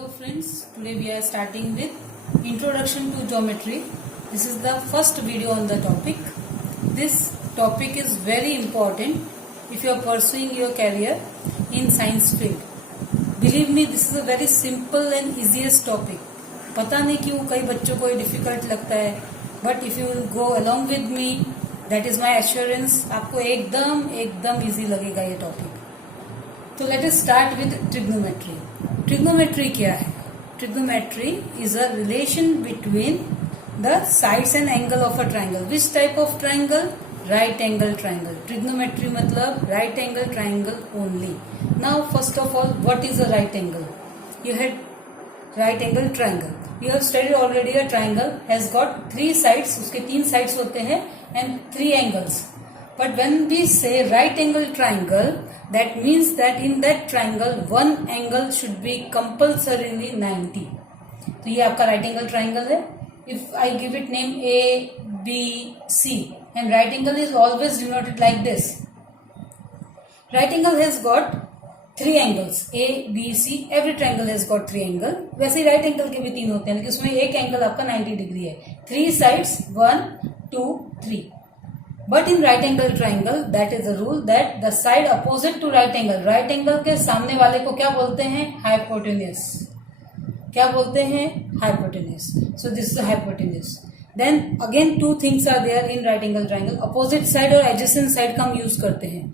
Hello friends, today we are starting with Introduction to Geometry. This is the first video on the topic. This topic is very important if you are pursuing your career in science field. Believe me, this is a very simple and easiest topic. पता नहीं क्यों कई बच्चों को ये difficult लगता है, but if you will go along with me, that is my assurance, आपको एकदम इजी लगेगा ये टॉपिक. तो let us start with trigonometry. Trigonometry क्या है? Trigonometry is a relation between the sides and angle of a triangle. Which type of triangle? Right angle triangle. Trigonometry मतलब right angle triangle only. Now first of all, what is a right angle? You had right angle triangle. You have studied already a triangle has got three sides. उसके तीन sides होते हैं and three angles. But when we say right angle triangle, that means that in that triangle one angle should be compulsorily 90. तो ये आपका right angle triangle है. If I give it name A, B, C, and right angle is always denoted like this. Right angle has got three angles A B C. Every triangle has got three angle. वैसे ही right angle के भी तीन होते हैं, लेकिन उसमें एक एंगल आपका 90 डिग्री है. Three sides 1, 2, 3. But in right angle triangle that is a rule that the side opposite to right angle, right angle के सामने वाले को क्या बोलते हैं? हाइपोटेन्यूस. क्या बोलते हैं? Hypotenuse. So this is hypotenuse. Then again two things are there in right angle triangle. Opposite side और एडजेसेंट साइड का हम यूज करते हैं.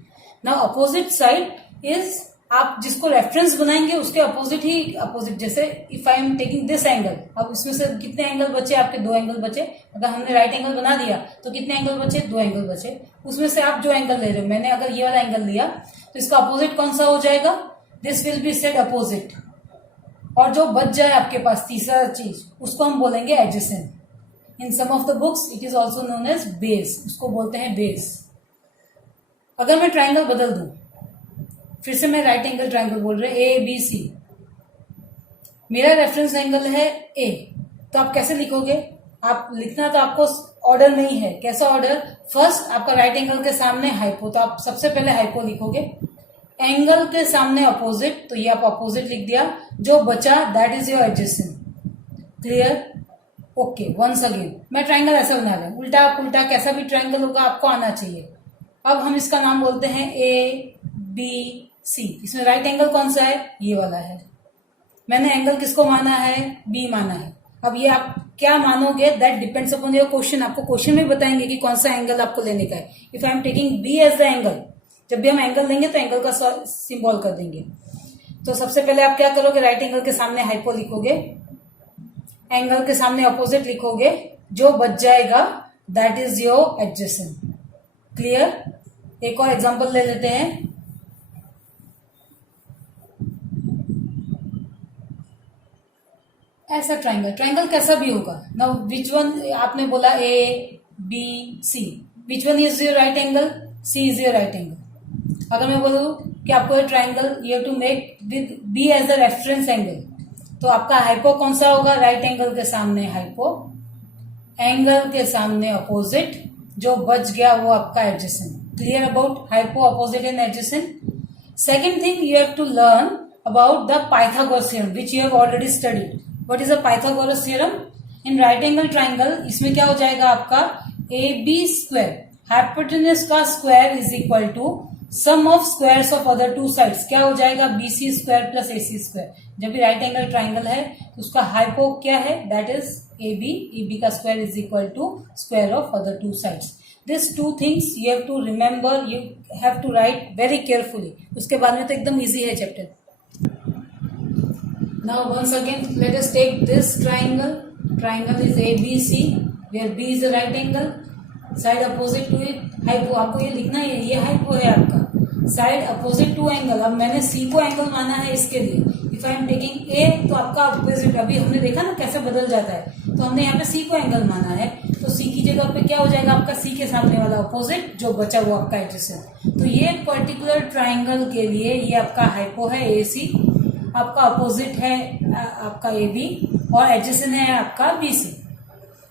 नाउ अपोजिट साइड इज, आप जिसको रेफरेंस बनाएंगे उसके अपोजिट ही अपोजिट. जैसे if I am taking this angle, अब इसमें से कितने एंगल बचे? आपके दो एंगल बचे. अगर हमने राइट एंगल बना दिया तो कितने एंगल बचे? दो एंगल बचे. उसमें से आप जो एंगल ले रहे हो, मैंने अगर ये वाला एंगल लिया तो इसका अपोजिट कौन सा हो जाएगा? This will be said opposite. और जो बच जाए आपके पास तीसरा चीज, उसको हम बोलेंगे adjacent. In some of the books it is also known as base. उसको बोलते हैं बेस. अगर मैं ट्राइंगल बदल दूं, फिर से मैं राइट एंगल ट्राइंगल बोल रहे ए बी सी, मेरा रेफरेंस एंगल है ए, तो आप कैसे लिखोगे? आप लिखना तो आपको ऑर्डर नहीं है. कैसा ऑर्डर? फर्स्ट आपका राइट एंगल के सामने हाइपो, तो आप सबसे पहले हाइपो लिखोगे. एंगल के सामने अपोजिट, तो ये आप अपोजिट लिख दिया. जो बचा that is your adjacent. Clear? Okay. Once again मैं ट्राइंगल ऐसा बना रहा हूं, उल्टा पुल्टा कैसा भी ट्राइंगल होगा आपको आना चाहिए. अब हम इसका नाम बोलते हैं ए बी सी. इसमें राइट एंगल कौन सा है? ये वाला है. मैंने एंगल किसको माना है? बी माना है. अब ये आप क्या मानोगे? That depends upon your question. आपको क्वेश्चन में बताएंगे कि कौन सा एंगल आपको लेने का है. If I am taking B as the angle, जब भी हम एंगल लेंगे तो एंगल का सिंबल कर देंगे. तो सबसे पहले आप क्या करोगे? राइट एंगल के सामने हाइपो लिखोगे, एंगल के सामने अपोजिट लिखोगे. जो बच जाएगा that is your adjacent. Clear? एक और एग्जांपल ले लेते हैं. ऐसा ट्राइंगल कैसा भी होगा. Now which one? आपने बोला A B C, which one is your right angle? C is your right angle. अगर मैं बोलूं कि आपको ये triangle you have to make with B as the reference angle, तो आपका हाइपो कौन सा होगा? राइट एंगल के सामने हाइपो, एंगल के सामने अपोजिट. जो बच गया वो आपका adjacent. Clear about hypo, opposite and adjacent? Second thing, you have to learn about the Pythagoras theorem which you have already studied. What is a Pythagoras theorem? In right angle triangle, इसमें क्या हो जाएगा आपका? AB square, hypotenuse का square is equal to sum of squares of other two sides. क्या हो जाएगा? BC square plus AC square. जब भी right angle triangle है तो उसका hypo क्या है? That is AB. AB का square is equal to square of other two sides. These two things you have to remember. You have to write very carefully. उसके बाद में तो एकदम easy है chapter. Now once again let us take this triangle. Triangle is ABC where B is the right angle. Side opposite to it hypo. आपको ये लिखना है, ये hypo है आपका. Side opposite to angle. अब मैंने C को एंगल माना है इसके लिए. If I am taking A, तो आपका opposite, अभी हमने देखा ना कैसे बदल जाता है, तो हमने यहाँ पे C को एंगल माना है, तो C की जगह पे क्या हो जाएगा? आपका C के सामने वाला अपोजिट, जो बचा वो आपका एडजेसेंट. तो ये पर्टिकुलर ट्राइंगल के लिए ये आपका हाइपो है AC, आपका अपोजिट है आपका ए बी, और एडजेसेंट है आपका बी सी.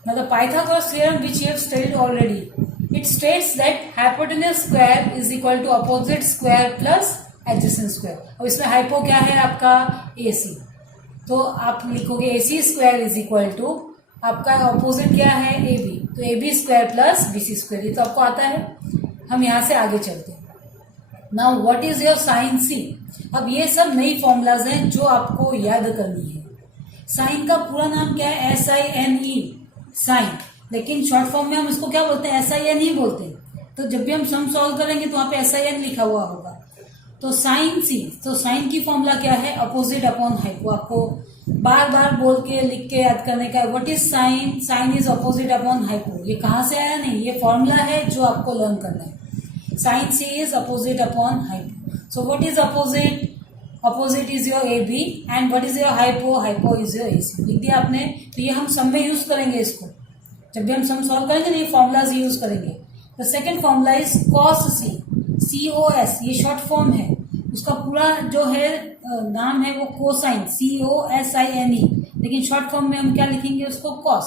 मतलब Pythagoras theorem which you have studied already, it states that hypotenuse square is equal to opposite square plus adjacent square. और इसमें हाइपो क्या है आपका? ए सी. तो आप लिखोगे AC square is equal to, आपका अपोजिट क्या है AB, तो AB square plus BC square, ये तो आपको आता है। हम यहाँ से आगे चलते हैं। Now what is your sine C। अब ये सब नई फॉर्मूलाज हैं जो आपको याद करनी है। साइन का पूरा नाम क्या है, SINE, साइन, लेकिन शॉर्ट फॉर्म में हम इसको क्या बोलते हैं, SIN ही बोलते हैं। तो जब भी हम सम सॉल्व करेंगे तो वहां पे SIN लिखा हुआ होगा। तो साइन C, तो साइन की फॉर्मूला क्या है, अपोजिट अपॉन हाइपो। आपको बार बार बोल के लिख के याद करने का है। What is sine, sine is opposite upon hypo. ये कहाँ से आया, नहीं, ये फॉर्मूला है जो आपको लर्न करना है। Sine C is opposite upon hypo. So what is opposite, opposite is your AB and what is your hypo, hypo is your AC। लिख दिया आपने। तो ये हम सम में यूज करेंगे इसको, जब भी हम सम सॉल्व करेंगे तो ये फॉर्मूलाज यूज करेंगे। The second formula is cos C, COS, ये शॉर्ट फॉर्म है। उसका पूरा जो है नाम है वो कोसाइन, COSINE, लेकिन शॉर्ट फॉर्म में हम क्या लिखेंगे उसको, cos,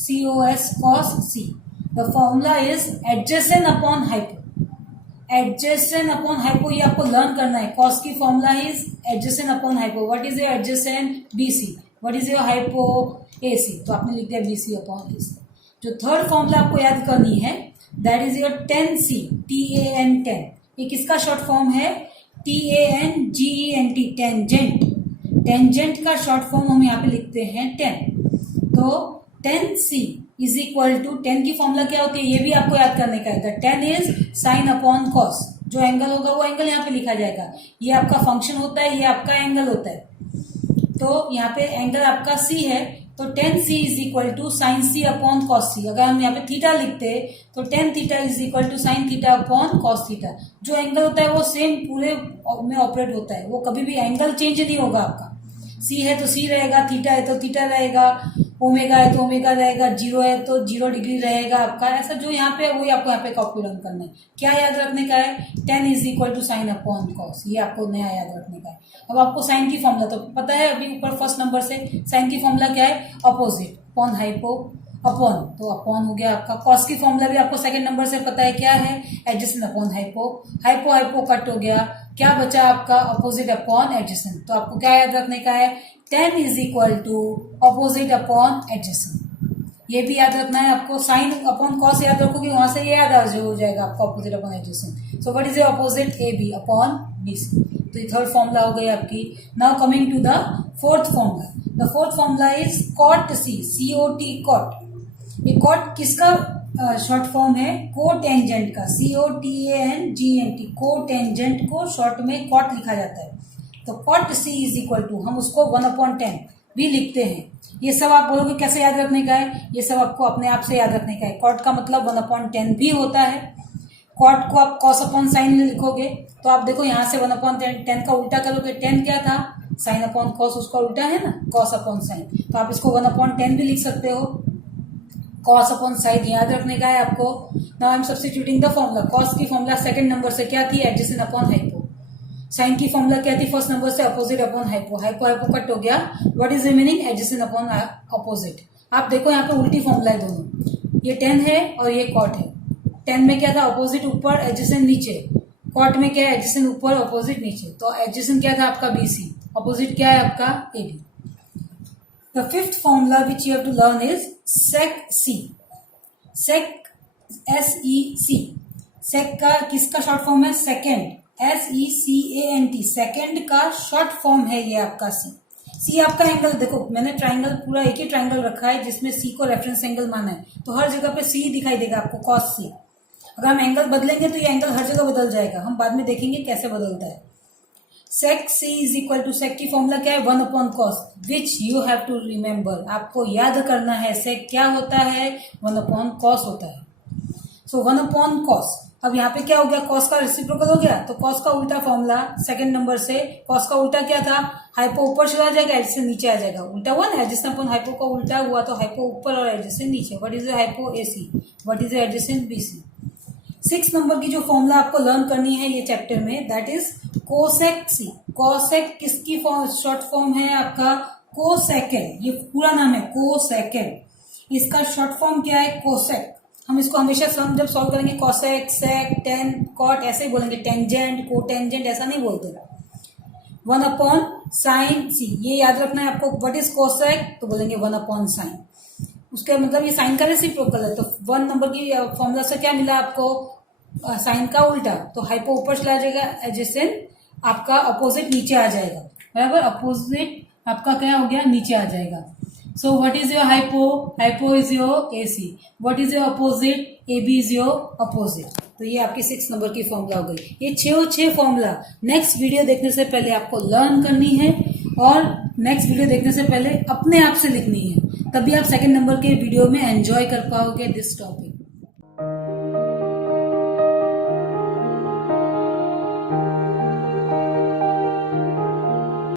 COS, cos C। The formula is adjacent upon hypo. Adjacent upon hypo ये आपको लर्न करना है। कॉस की formula is adjacent upon hypo. What is your adjacent, BC, what is your hypo, AC। तो आपने लिख दिया BC अपॉन AC। जो थर्ड फॉर्मूला आपको याद करनी है that is your tan C, TAN, tan। ये किसका शॉर्ट फॉर्म है, TANGENT, टेंजेंट। टेंजेंट का शॉर्ट फॉर्म हम यहाँ पे लिखते हैं tan। तो tan C is equal to, tan की फॉर्मूला क्या होती है ये भी आपको याद करने का है। tan is sine upon cos. जो एंगल होगा वो एंगल यहाँ पे लिखा जाएगा। ये आपका फंक्शन होता है, ये आपका एंगल होता है। तो यहाँ पे एंगल आपका C है, तो tan C is equal to sine C upon cos C। अगर हम यहाँ पे थीटा लिखते तो tan theta is equal to sine theta upon cos theta. जो एंगल होता है वो सेम पूरे में ऑपरेट होता है, वो कभी भी एंगल चेंज नहीं होगा आपका। C है तो C रहेगा, थीटा है तो थीटा रहेगा, ओमेगा है तो ओमेगा रहेगा, 0 है तो 0 डिग्री रहेगा आपका। ऐसा जो यहाँ पे है वही आपको यहाँ पे कॉपी रन करना है। क्या याद रखने का है, tan is equal to sine upon cos, ये आपको नया याद रखने का है। अब आपको साइन की फॉर्मूला तो पता है, अभी ऊपर फर्स्ट नंबर से साइन की फॉर्मूला क्या है, अपोजिट अपॉन हाइपो अपॉन, तो अपॉन हो गया आपका। कॉस की फॉर्मूला भी आपको सेकंड नंबर से पता है, क्या है, adjacent upon hypo. Hypo hypo cut हो गया, क्या बचा आपका, अपोजिट अपॉन एडजेसेंट। तो आपको क्या याद रखने का है, tan is equal to opposite upon adjacent. ये भी याद रखना है आपको। साइन अपॉन कॉस याद रखोगे, वहां से ये याद हो जाएगा आपको, opposite upon adjacent. So what is your opposite, AB upon BC। तो ये थर्ड फॉर्मूला हो गई आपकी। Now coming to the fourth formula. The fourth formula is cot C, COT, cot. ये कॉट किसका शॉर्ट फॉर्म है, कोटेंजेंट का, COTANGENT, cotangent को शॉर्ट में कॉट लिखा जाता है। तो cot C is equal to, हम उसको 1/10 भी लिखते हैं। ये सब आप बोलोगे कैसे याद रखने का है, ये सब आपको अपने आप से याद रखने का है। कॉट का मतलब 1/10 भी होता है। कॉट को आप कॉस अपॉन साइन में लिखोगे तो आप देखो यहाँ से 1/10 का उल्टा करोगे, 10 क्या था, साइन अपॉन कॉस, उसका उल्टा है ना, कॉस अपॉन साइन। तो आप इसको 1/10 भी लिख सकते हो। कॉस अपॉन साइन याद रखने का है आपको। Now I am substituting the formula. Cos की फॉर्मूला सेकंड नंबर से क्या थी, एडजेसेंट अपॉन हाइपो। साइन की फॉर्मूला क्या थी, फर्स्ट नंबर से opposite upon hypo. Hypo hypo cut हो गया, what is remaining, adjacent upon opposite. आप देखो यहाँ पे उल्टी फॉर्मूला है दोनों, ये 10 है और ये कॉट है। 10 में क्या था, अपोजिट ऊपर, एडजेसेंट नीचे। कॉट में क्या है, एडजेसेंट ऊपर, अपोजिट नीचे। तो एडजेसेंट क्या था आपका BC, अपोजिट क्या है आपका AB। The fifth formula which you have to learn is sec C। sec SEC, sec का किसका शॉर्ट फॉर्म है, सेकेंड, SECANT, सेकेंड का शॉर्ट फॉर्म है ये आपका C आपका एंगल। देखो मैंने ट्राइंगल पूरा एक ही ट्राइंगल रखा है जिसमें C को रेफरेंस एंगल माना है, तो हर जगह पे C दिखाई देगा आपको, cos C। अगर हम एंगल बदलेंगे तो ये एंगल हर जगह बदल जाएगा, हम बाद में देखेंगे कैसे बदलता है। sec C is equal to, sec की फॉर्मूला क्या है, 1/cos, which you have to remember, आपको याद करना है। sec क्या होता है, 1/cos होता है। सो 1/cos। अब यहाँ पे क्या हो गया, cos का रेसिप्रोकल हो गया, तो cos का उल्टा फॉर्मूला सेकंड नंबर से। cos का उल्टा क्या था, हाइपो ऊपर चला जाएगा, एडजेसेंट नीचे आ जाएगा। उल्टा हुआ ना, एडजेसेंट अपॉन हाइपो का उल्टा हुआ, तो हाइपो ऊपर और एडजेसेंट नीचे। What is hypo AC, what is adjacent BC। 6 number की जो फॉर्मूला आपको लर्न करनी है ये चैप्टर में, that is cosec C। Cosec किसकी शॉर्ट फॉर्म है आपका, कोसेकेंड। ये पूरा नाम है कोसेकेंड। इसका शॉर्ट फॉर्म क्या है, कोसेक। हम इसको हमेशा सम जब सॉल्व करेंगे कोसेक, सेक, टेन, कॉट ऐसे ही बोलेंगे, टेंजेंट, कोटेंजेंट ऐसा नहीं बोलते। 1/, साइन सी, ये याद रखना है आपको। व्हाट इज कोसेक, तो बोलेंगे 1/sin। उसका मतलब ये साइन का रेसिप्रोकल है, तो 1 नंबर की फॉर्मूला से क्या मिला आपको, साइन का उल्टा, तो हाइपो ऊपर चला जाएगा, एडजेसेंट आपका अपोजिट नीचे आ जाएगा, बराबर। अपोजिट आपका क्या हो गया, नीचे आ जाएगा। सो what is your hypo, hypo is your AC। What is your opposite, AB is your opposite. तो ये आपकी 6 नंबर की फॉर्मूला हो गई। ये 6 फॉर्मूला नेक्स्ट वीडियो देखने से पहले आपको लर्न करनी है, और नेक्स्ट वीडियो देखने से पहले अपने आप से लिखनी है, तभी आप सेकंड नंबर के वीडियो में एंजॉय कर पाओगे दिस टॉपिक।